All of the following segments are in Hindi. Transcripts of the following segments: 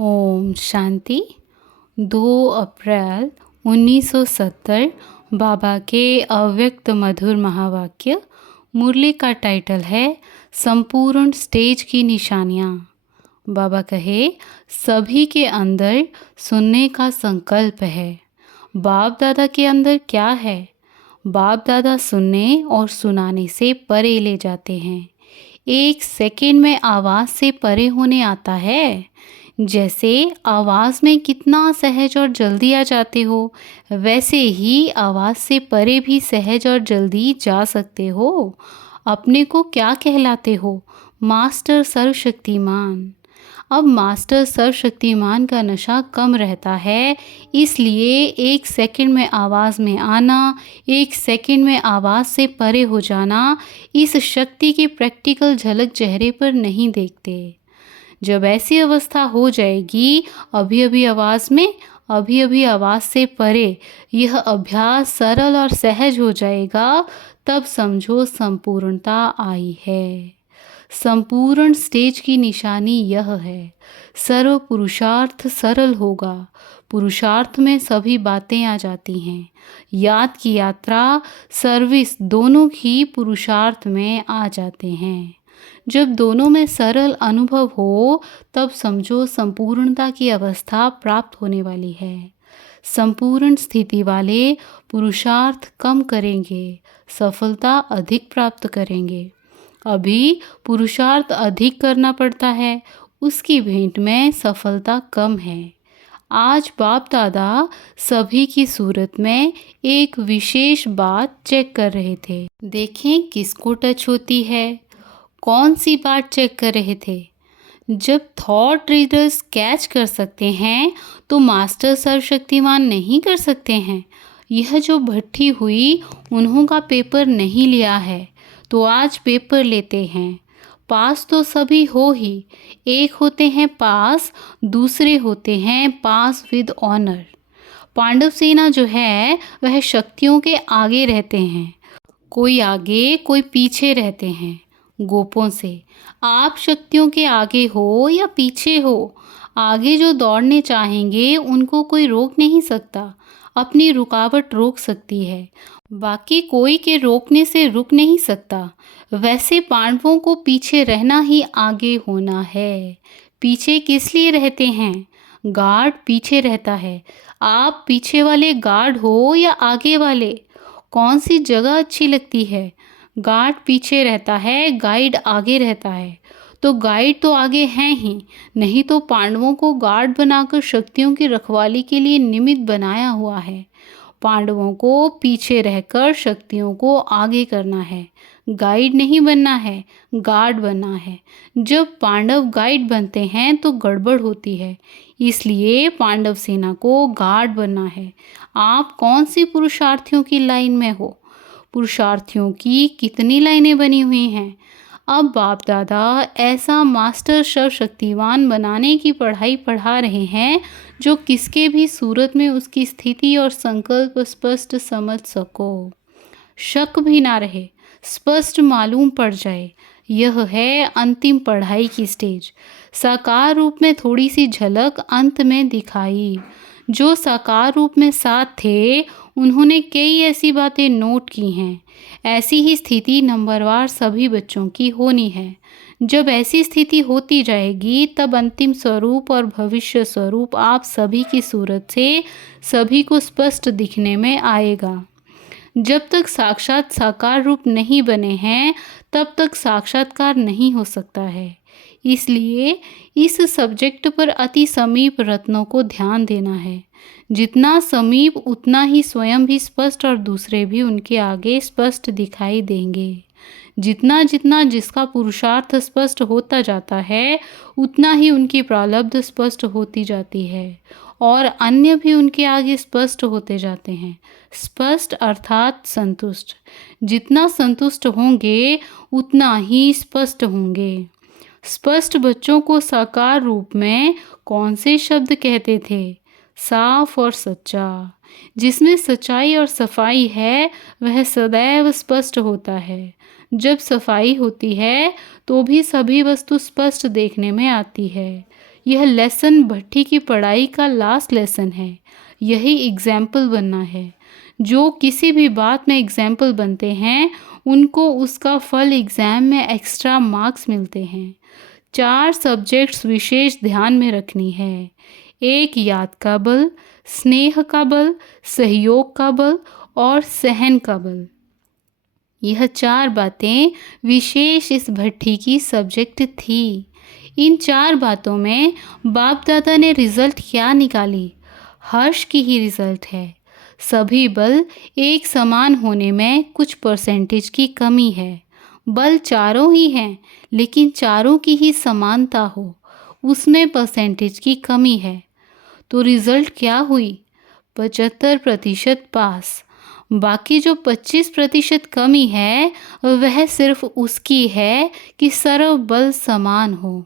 ओम शांति। 2 अप्रैल 1970 बाबा के अव्यक्त मधुर महावाक्य। मुरली का टाइटल है संपूर्ण स्टेज की निशानियाँ। बाबा कहे, सभी के अंदर सुनने का संकल्प है। बाप दादा के अंदर क्या है? बाप दादा सुनने और सुनाने से परे ले जाते हैं। 1 सेकंड में आवाज़ से परे होने आता है। जैसे आवाज़ में कितना सहज और जल्दी आ जाते हो, वैसे ही आवाज़ से परे भी सहज और जल्दी जा सकते हो। अपने को क्या कहलाते हो? मास्टर सर्वशक्तिमान। अब मास्टर सर्वशक्तिमान का नशा कम रहता है, इसलिए 1 सेकंड में आवाज़ में आना, 1 सेकंड में आवाज़ से परे हो जाना, इस शक्ति की प्रैक्टिकल झलक चेहरे पर नहीं देखते। जब ऐसी अवस्था हो जाएगी, अभी अभी आवाज़ में, अभी अभी आवाज़ से परे, यह अभ्यास सरल और सहज हो जाएगा, तब समझो संपूर्णता आई है। संपूर्ण स्टेज की निशानी यह है, सर्व पुरुषार्थ सरल होगा। पुरुषार्थ में सभी बातें आ जाती हैं। याद की यात्रा, सर्विस दोनों ही पुरुषार्थ में आ जाते हैं। जब दोनों में सरल अनुभव हो, तब समझो संपूर्णता की अवस्था प्राप्त होने वाली है। संपूर्ण स्थिति वाले पुरुषार्थ कम करेंगे, सफलता अधिक प्राप्त करेंगे। अभी पुरुषार्थ अधिक करना पड़ता है, उसकी भेंट में सफलता कम है। आज बाप दादा सभी की सूरत में एक विशेष बात चेक कर रहे थे। देखें किसको टच होती है। कौन सी बात चेक कर रहे थे? जब थॉट रीडर्स कैच कर सकते हैं, तो मास्टर सर्वशक्तिमान नहीं कर सकते हैं। यह जो भट्टी हुई, उन्हों का पेपर नहीं लिया है, तो आज पेपर लेते हैं। पास तो सभी हो ही, एक होते हैं पास, दूसरे होते हैं पास विद ऑनर। पांडव सेना जो है, वह शक्तियों के आगे रहते हैं। कोई आगे, कोई पीछे रहते हैं गोपों से। आप शक्तियों के आगे हो या पीछे हो, आगे जो दौड़ने चाहेंगे उनको कोई रोक नहीं सकता। अपनी रुकावट रोक सकती है, बाकी कोई के रोकने से रुक नहीं सकता। वैसे पांडवों को पीछे रहना ही आगे होना है। पीछे किस लिए रहते हैं? गार्ड पीछे रहता है। आप पीछे वाले गार्ड हो या आगे वाले? कौन सी जगह अच्छी लगती है? गार्ड पीछे रहता है, गाइड आगे रहता है। तो गाइड तो आगे हैं ही, नहीं तो पांडवों को गार्ड बनाकर शक्तियों की रखवाली के लिए निमित्त बनाया हुआ है। पांडवों को पीछे रहकर शक्तियों को आगे करना है। गाइड नहीं बनना है, गार्ड बनना है। जब पांडव गाइड बनते हैं तो गड़बड़ होती है, इसलिए पांडव सेना को गार्ड बनना है। आप कौन सी पुरुषार्थियों की लाइन में हो? पुरुषार्थियों की कितनी लाइनें बनी हुई हैं? अब बाप दादा ऐसा मास्टर सर्वशक्तिवान बनाने की पढ़ाई पढ़ा रहे हैं, जो किसके भी सूरत में उसकी स्थिति और संकल्प स्पष्ट समझ सको, शक भी ना रहे, स्पष्ट मालूम पड़ जाए। यह है अंतिम पढ़ाई की स्टेज। साकार रूप में थोड़ी सी झलक अंत में दिखाई। जो साकार रूप में साथ थे, उन्होंने कई ऐसी बातें नोट की हैं। ऐसी ही स्थिति नंबरवार सभी बच्चों की होनी है। जब ऐसी स्थिति होती जाएगी, तब अंतिम स्वरूप और भविष्य स्वरूप आप सभी की सूरत से सभी को स्पष्ट दिखने में आएगा। जब तक साक्षात साकार रूप नहीं बने हैं, तब तक साक्षात्कार नहीं हो सकता है। इसलिए इस सब्जेक्ट पर अति समीप रत्नों को ध्यान देना है। जितना समीप, उतना ही स्वयं भी स्पष्ट और दूसरे भी उनके आगे स्पष्ट दिखाई देंगे। जितना जितना जिसका पुरुषार्थ स्पष्ट होता जाता है, उतना ही उनकी प्रारब्ध स्पष्ट होती जाती है और अन्य भी उनके आगे स्पष्ट होते जाते हैं। स्पष्ट अर्थात संतुष्ट। जितना संतुष्ट होंगे, उतना ही स्पष्ट होंगे। स्पष्ट बच्चों को साकार रूप में कौन से शब्द कहते थे? साफ और सच्चा। जिसमें सच्चाई और सफाई है, वह सदैव स्पष्ट होता है। जब सफाई होती है, तो भी सभी वस्तु स्पष्ट देखने में आती है। यह लेसन भट्टी की पढ़ाई का लास्ट लेसन है। यही एग्जाम्पल बनना है। जो किसी भी बात में एग्जाम्पल बनते हैं उनको उसका फल एग्ज़ाम में एक्स्ट्रा मार्क्स मिलते हैं। 4 सब्जेक्ट्स विशेष ध्यान में रखनी है। 1 याद का बल, स्नेह का बल, सहयोग का बल और सहन का बल। यह 4 बातें विशेष इस भट्टी की सब्जेक्ट थी। इन 4 बातों में बाप दादा ने रिजल्ट क्या निकाली? हर्ष की ही रिजल्ट है। सभी बल एक समान होने में कुछ परसेंटेज की कमी है। बल चारों ही हैं, लेकिन चारों की ही समानता हो, उसमें परसेंटेज की कमी है। तो रिजल्ट क्या हुई? 75% पास। बाकी जो 25% कमी है वह सिर्फ उसकी है कि सर्व बल समान हो।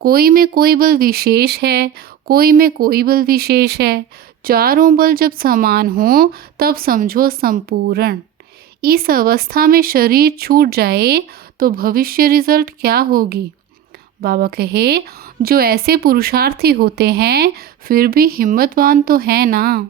कोई में कोई बल विशेष है, कोई में कोई बल विशेष है। चारों बल जब समान हो तब समझो संपूर्ण। इस अवस्था में शरीर छूट जाए तो भविष्य रिजल्ट क्या होगी? बाबा कहे, जो ऐसे पुरुषार्थी होते हैं फिर भी हिम्मतवान तो है ना।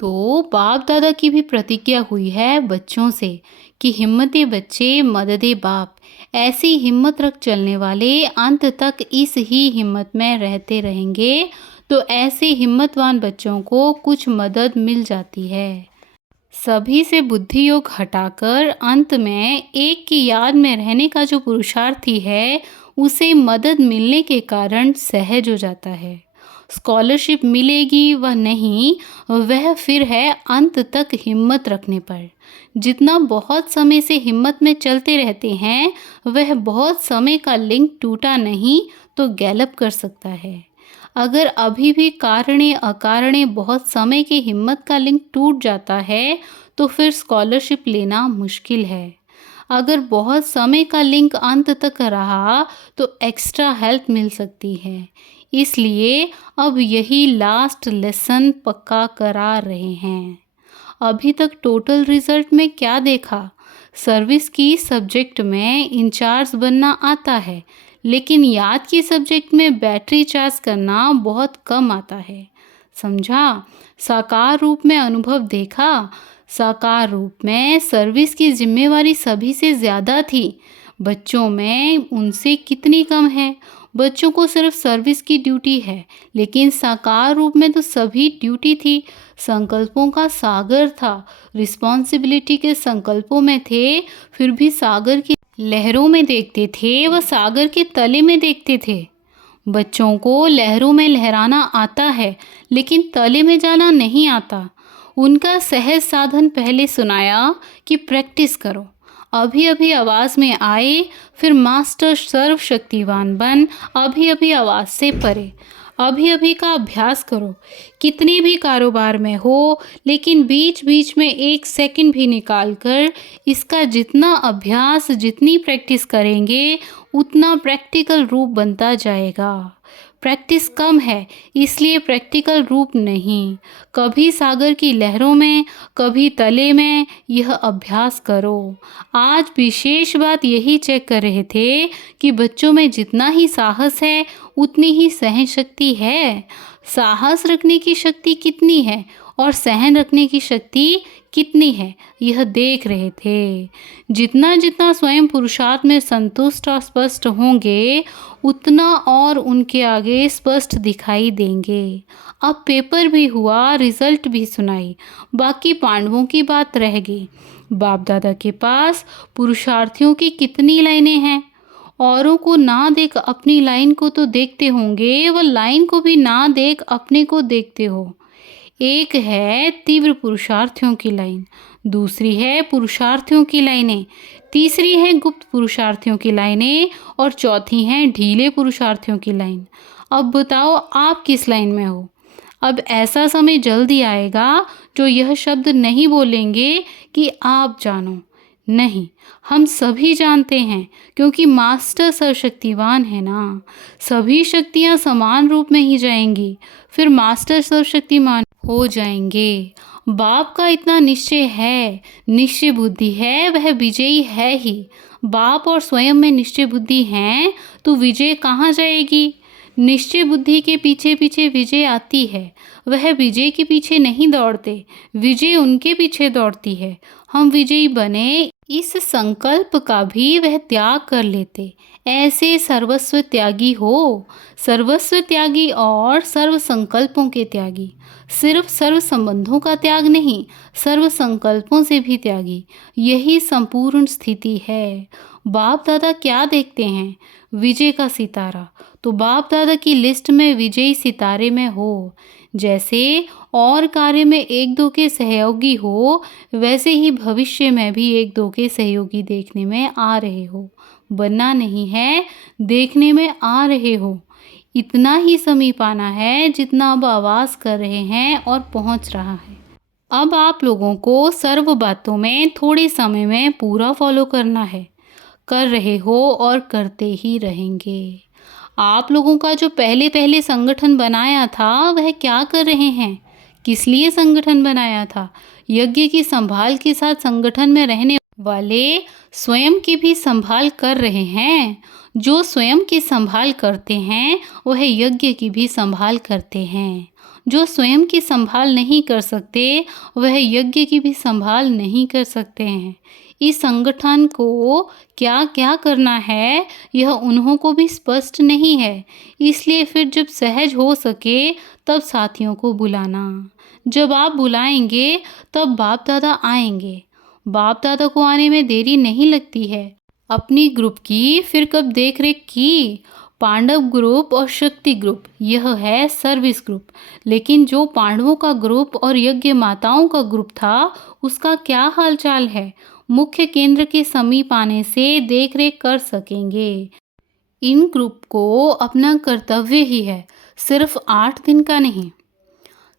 तो बाप दादा की भी प्रतिज्ञा हुई है बच्चों से कि हिम्मते बच्चे मददे बाप। ऐसी हिम्मत रख चलने वाले अंत तक इस ही हिम्मत में रहते रहेंगे तो ऐसे हिम्मतवान बच्चों को कुछ मदद मिल जाती है। सभी से बुद्धि योग हटाकर अंत में एक की याद में रहने का जो पुरुषार्थी है उसे मदद मिलने के कारण सहज हो जाता है। स्कॉलरशिप मिलेगी व नहीं वह फिर है अंत तक हिम्मत रखने पर। जितना बहुत समय से हिम्मत में चलते रहते हैं वह बहुत समय का लिंक टूटा नहीं तो गैलप कर सकता है। अगर अभी भी कारणे अकारणे बहुत समय के हिम्मत का लिंक टूट जाता है तो फिर स्कॉलरशिप लेना मुश्किल है। अगर बहुत समय का लिंक अंत तक रहा तो एक्स्ट्रा हेल्प मिल सकती है। इसलिए अब यही लास्ट लेसन पक्का करा रहे हैं। अभी तक टोटल रिजल्ट में क्या देखा? सर्विस की सब्जेक्ट में इंचार्ज बनना आता है, लेकिन याद की सब्जेक्ट में बैटरी चार्ज करना बहुत कम आता है। समझा? साकार रूप में अनुभव देखा। साकार रूप में सर्विस की जिम्मेवारी सभी से ज़्यादा थी। बच्चों में उनसे कितनी कम है? बच्चों को सिर्फ सर्विस की ड्यूटी है, लेकिन साकार रूप में तो सभी ड्यूटी थी। संकल्पों का सागर था, रिस्पॉन्सिबिलिटी के संकल्पों में थे, फिर भी सागर की लहरों में देखते थे व सागर के तले में देखते थे। बच्चों को लहरों में लहराना आता है, लेकिन तले में जाना नहीं आता। उनका सहज साधन पहले सुनाया कि प्रैक्टिस करो। अभी अभी आवाज़ में आए, फिर मास्टर सर्वशक्तिवान बन, अभी अभी आवाज़ से परे। अभी अभी का अभ्यास करो। कितने भी कारोबार में हो, लेकिन बीच बीच में 1 सेकंड भी निकाल कर इसका जितना अभ्यास जितनी प्रैक्टिस करेंगे उतना प्रैक्टिकल रूप बनता जाएगा। प्रैक्टिस कम है इसलिए प्रैक्टिकल रूप नहीं। कभी सागर की लहरों में, कभी तले में यह अभ्यास करो। आज विशेष बात यही चेक कर रहे थे कि बच्चों में जितना ही साहस है उतनी ही सहन शक्ति है। साहस रखने की शक्ति कितनी है और सहन रखने की शक्ति कितनी है यह देख रहे थे। जितना जितना स्वयं पुरुषार्थ में संतुष्ट और स्पष्ट होंगे उतना और उनके आगे स्पष्ट दिखाई देंगे। अब पेपर भी हुआ, रिजल्ट भी सुनाई, बाकी पांडवों की बात रह गई। बाप दादा के पास पुरुषार्थियों की कितनी लाइनें हैं? औरों को ना देख अपनी लाइन को तो देखते होंगे, व लाइन को भी ना देख अपने को देखते हो। एक है तीव्र पुरुषार्थियों की लाइन, दूसरी है पुरुषार्थियों की लाइनें, तीसरी है गुप्त पुरुषार्थियों की लाइनें और चौथी हैं ढीले पुरुषार्थियों की लाइन। अब बताओ आप किस लाइन में हो? अब ऐसा समय जल्दी आएगा जो यह शब्द नहीं बोलेंगे कि आप जानो। नहीं, हम सभी जानते हैं क्योंकि मास्टर सर्वशक्तिवान है ना। सभी शक्तियाँ समान रूप में ही जाएंगी, फिर मास्टर सर्वशक्तिमान हो जाएंगे। बाप का इतना निश्चय है, निश्चय बुद्धि है, वह विजयी है ही। बाप और स्वयं में निश्चय बुद्धि हैं तो विजय कहाँ जाएगी? निश्चय बुद्धि के पीछे पीछे विजय आती है। वह विजय के पीछे नहीं दौड़ते, विजय उनके पीछे दौड़ती है। हम विजयी बने इस संकल्प का भी वह त्याग कर लेते। ऐसे सर्वस्व त्यागी हो, सर्वस्व त्यागी और सर्व संकल्पों के त्यागी। सिर्फ सर्व संबंधों का त्याग नहीं, सर्व संकल्पों से भी त्यागी। यही संपूर्ण स्थिति है। बाप दादा क्या देखते हैं? विजय का सितारा। तो बाप दादा की लिस्ट में विजयी सितारे में हो। जैसे और कार्य में एक दो के सहयोगी हो, वैसे ही भविष्य में भी एक दो के सहयोगी देखने में आ रहे हो। बनना नहीं है, देखने में आ रहे हो। इतना ही समीप आना है जितना अब आवाज़ कर रहे हैं और पहुंच रहा है। अब आप लोगों को सर्व बातों में थोड़े समय में पूरा फॉलो करना है। कर रहे हो और करते ही रहेंगे। आप लोगों का जो पहले पहले संगठन बनाया था वह क्या कर रहे हैं? किस लिए संगठन बनाया था? यज्ञ की संभाल के साथ संगठन में रहने वाले स्वयं की भी संभाल कर रहे हैं। जो स्वयं की संभाल करते हैं वह यज्ञ की भी संभाल करते हैं। जो स्वयं की संभाल नहीं कर सकते वह यज्ञ की भी संभाल नहीं कर सकते हैं। इस संगठन को क्या क्या करना है यह उन्हों को भी स्पष्ट नहीं है। इसलिए फिर जब सहज हो सके तब साथियों को बुलाना। जब आप बुलाएंगे तब बाप दादा आएंगे। बाप दादा को आने में देरी नहीं लगती है। अपनी ग्रुप की फिर कब देख रेख की? पांडव ग्रुप और शक्ति ग्रुप, यह है सर्विस ग्रुप। लेकिन जो पांडवों का ग्रुप और यज्ञ माताओं का ग्रुप था उसका क्या हालचाल है? मुख्य केंद्र के समीप आने से देख रेख कर सकेंगे। इन ग्रुप को अपना कर्तव्य ही है, सिर्फ 8 दिन का नहीं।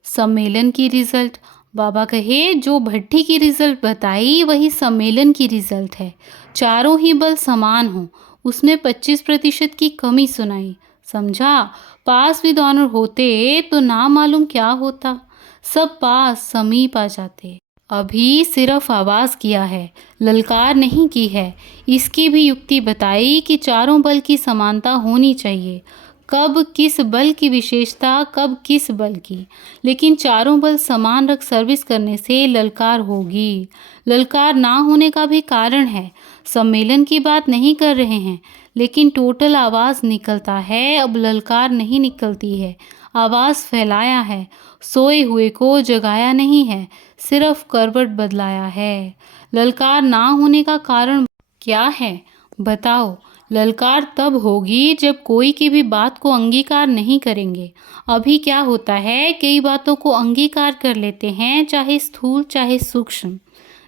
सम्मेलन की रिजल्ट, बाबा कहे जो भट्टी की रिजल्ट बताई वही सम्मेलन की रिजल्ट है। चारों ही बल समान हो, उसमें 25% की कमी सुनाई। समझा? पास विद ऑनर होते तो ना मालूम क्या होता, सब पास समीप आ जाते। अभी सिर्फ आवाज़ किया है, ललकार नहीं की है। इसकी भी युक्ति बताई कि चारों बल की समानता होनी चाहिए। कब किस बल की विशेषता, कब किस बल की, लेकिन चारों बल समान रख सर्विस करने से ललकार होगी। ललकार ना होने का भी कारण है। सम्मेलन की बात नहीं कर रहे हैं, लेकिन टोटल आवाज़ निकलता है। अब ललकार नहीं निकलती है, आवाज़ फैलाया है। सोए हुए को जगाया नहीं है, सिर्फ करवट बदलाया है। ललकार ना होने का कारण क्या है बताओ? ललकार तब होगी जब कोई की भी बात को अंगीकार नहीं करेंगे। अभी क्या होता है, कई बातों को अंगीकार कर लेते हैं, चाहे स्थूल चाहे सूक्ष्म।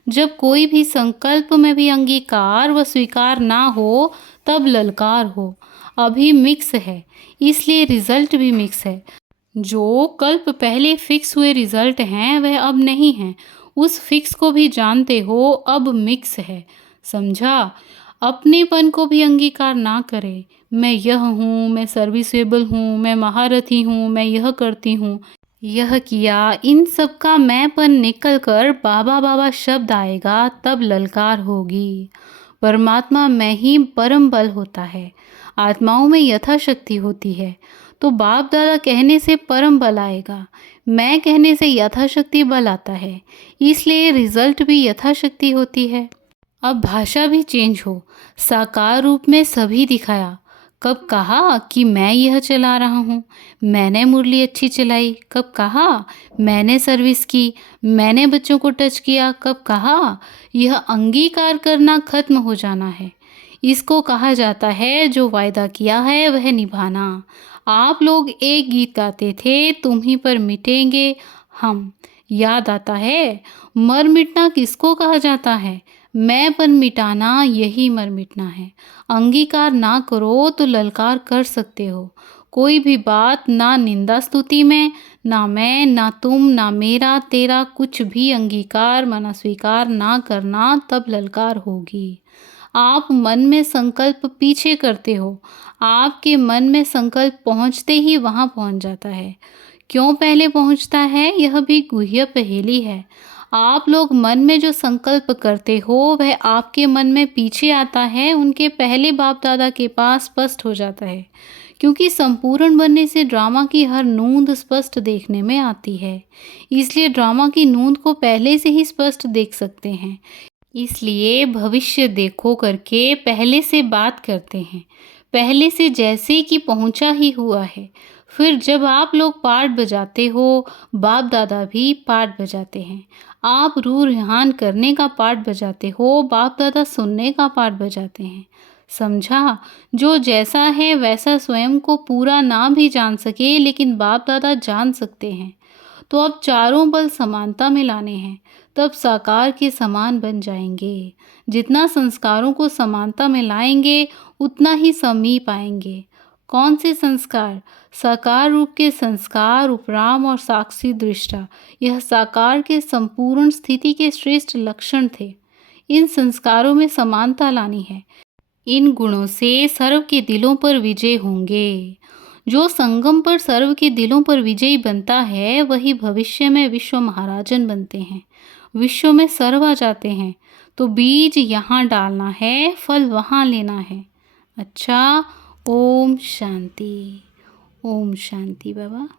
जब कोई भी संकल्प में भी अंगीकार व स्वीकार ना हो तब ललकार हो। अभी मिक्स है, इसलिए रिजल्ट भी मिक्स है। जो कल्प पहले फिक्स हुए रिजल्ट हैं वह अब नहीं हैं। उस फिक्स को भी जानते हो, अब मिक्स है। समझा? अपनेपन को भी अंगीकार ना करे। मैं यह हूँ, मैं सर्विसेबल हूँ, मैं महारथी हूँ, मैं यह करती हूँ, यह किया, इन सब का मैंपन निकल कर बाबा बाबा शब्द आएगा तब ललकार होगी। परमात्मा में ही परम बल होता है, आत्माओं में यथाशक्ति होती है। तो बाप दादा कहने से परम बल आएगा, मैं कहने से यथाशक्ति बल आता है। इसलिए रिजल्ट भी यथाशक्ति होती है। अब भाषा भी चेंज हो, साकार रूप में सभी दिखाया। कब कहा कि मैं यह चला रहा हूँ, मैंने मुरली अच्छी चलाई। कब कहा मैंने सर्विस की, मैंने बच्चों को टच किया। कब कहा यह अंगीकार करना खत्म हो जाना है। इसको कहा जाता है जो वायदा किया है वह निभाना। आप लोग एक गीत गाते थे, तुम ही पर मिटेंगे हम, याद आता है? मर मिटना किसको कहा जाता है? मैंपन मिटाना, यही मर मिटना है। अंगीकार ना करो तो ललकार कर सकते हो। कोई भी बात, ना निंदा स्तुति में, ना मैं, ना तुम, ना मेरा तेरा, कुछ भी अंगीकार मना स्वीकार ना करना, तब ललकार होगी। आप मन में संकल्प पीछे करते हो, आपके मन में संकल्प पहुँचते ही वहाँ पहुँच जाता है। क्यों पहले पहुँचता है, यह भी गुह्य पहेली है। आप लोग मन में जो संकल्प करते हो वह आपके मन में पीछे आता है, उनके पहले बाप दादा के पास स्पष्ट हो जाता है। क्योंकि संपूर्ण बनने से ड्रामा की हर नोंद स्पष्ट देखने में आती है। इसलिए ड्रामा की नोंद को पहले से ही स्पष्ट देख सकते हैं। इसलिए भविष्य देखो करके पहले से बात करते हैं, पहले से जैसे कि पहुंचा ही हुआ है। फिर जब आप लोग पार्ट बजाते हो, बाप दादा भी पार्ट बजाते हैं। आप रूह रिहान करने का पार्ट बजाते हो, बाप दादा सुनने का पार्ट बजाते हैं। समझा? जो जैसा है वैसा स्वयं को पूरा ना भी जान सके, लेकिन बाप दादा जान सकते हैं। तो अब चारों बल समानता में लाने हैं, तब साकार के समान बन जाएंगे। जितना संस्कारों को समानता में लाएंगे, उतना ही समीप आएंगे। कौन से संस्कार? साकार रूप के संस्कार, उपराम और साक्षी दृष्टा, यह साकार के संपूर्ण स्थिति के श्रेष्ठ लक्षण थे। इन संस्कारों में समानता लानी है। इन गुणों से सर्व के दिलों पर विजय होंगे। जो संगम पर सर्व के दिलों पर विजयी बनता है, वही भविष्य में विश्व महाराजन बनते हैं। विश्व में सर्व आ जाते हैं। तो बीज यहाँ डालना है, फल वहाँ लेना है। अच्छा, ओम शांति। ओम शांति बाबा।